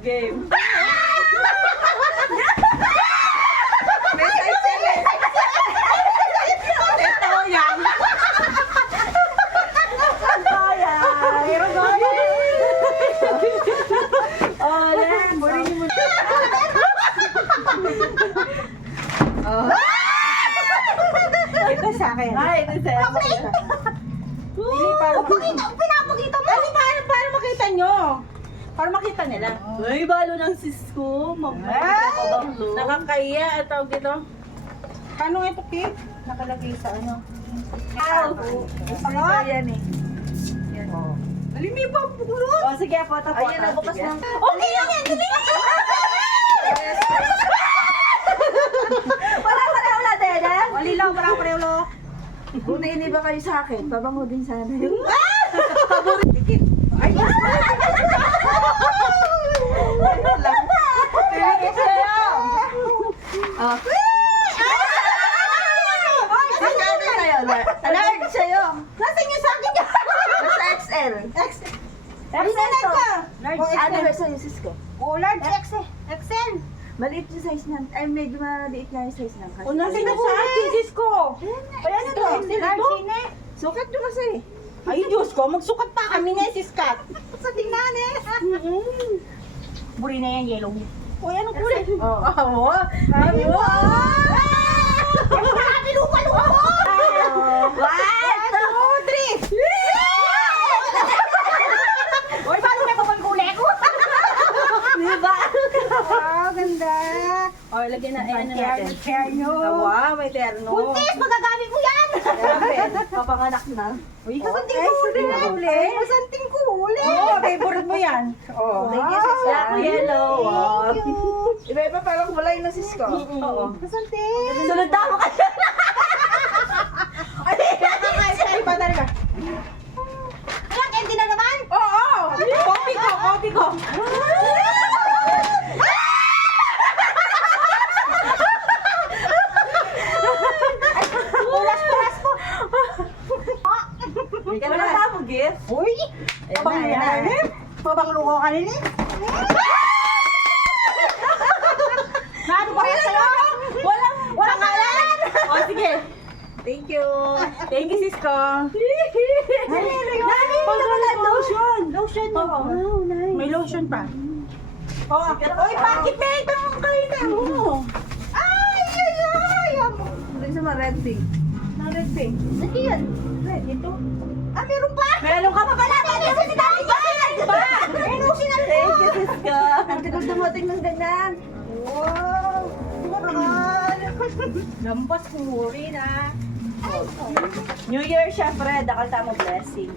game. Ito yan. Oh, yan. Burin mo. Ito sa akin. Ay, ito sa akin. Pinapakita mo! Para makita nyo. Para makita nila. Uy, balo ng Cisco. Nakakaya. At tawag dito. Paano ito, Kip? Nakalagay sa ano? Ano? Yan eh. Alimi ba? O sige, photo. Ayan na, bukas ng... Okay lang yan! Dali! Wala, Dede. Wali lang, parang pareho. Kung nainiba kayo sa akin, babango din sana yun. Ay, Tiligit sa'yo! Oh. Sabi sa'yo, large sa'yo. Nasaan yung sa akin yan? Nasa XL. XL ka. Ano ba sa'yo, Cisco? Oh, large XL. Maliit yung size ng, ay medyo maliit nga yung size ng kasi. O, nasaan yung sa akin, Cisco? Ay, ano to? XL ito? Sukat nyo kasi. Ay, Diyos ko, magsukat pa kami na si Scott. Sa tingnan eh. Buri na yan, yellow. Uy, anong kulay? Oh. Oo. Ay, wow! Pinupaluwa ko! 1, 2, 3! Uy, paano may papagkulay ko? Diba? Wow, ganda. O, lagyan na, ayan na natin. Terno. Wow, may terno. Buntis, magagamit mo yan! Papanganak na. Uy, kasanting ko ulit. Kasanting ko ulit. Oo, favorite mo yan. Oo. Thank you, Cisco. Yellow. Wow. Thank you. Iba-iba parang kulay na Cisco. Oo. Kasanting. Sunod tama ka dyan. Ay, kakain pa talaga. Anak, hindi na naman? Oo. Copy ko. Pulas po. Wala ka mo gift. Uy! Ayan na. Pabangluko ka nila eh. Naano pa rin sa'yo? Walang ngalan! O, sige. Thank you. Thank you, Cisco. Nani, lotion. Lotion mo. Wow, nice. May lotion pa. Oh, oy, bakit na ito ang kain mo? Ay! Ito sa mga red pink. Red pink. Ano yan? Red, ito. Ah, meron pa? Meron ka pa pala. Meron si Daddy Yan! Meron si Daddy. Thank you, Cisco. Ang tagal dumating ng ganyan. Wow! Mahal! Lampas kuri na. New Year, syempre. Dakal tamo blessing.